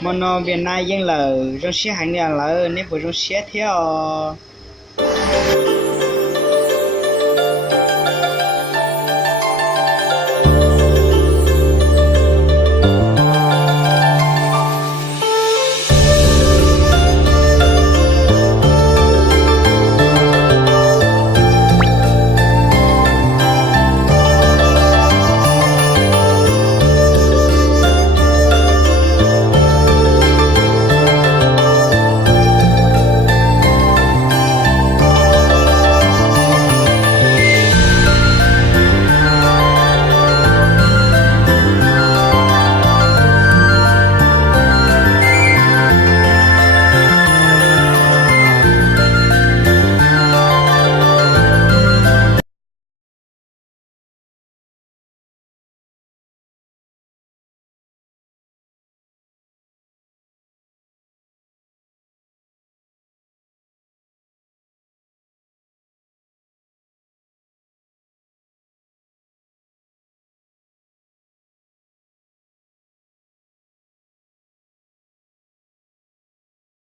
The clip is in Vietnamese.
mà nó Việt Nam dân là trong xe hàng nhà là nếu vừa trong xe theo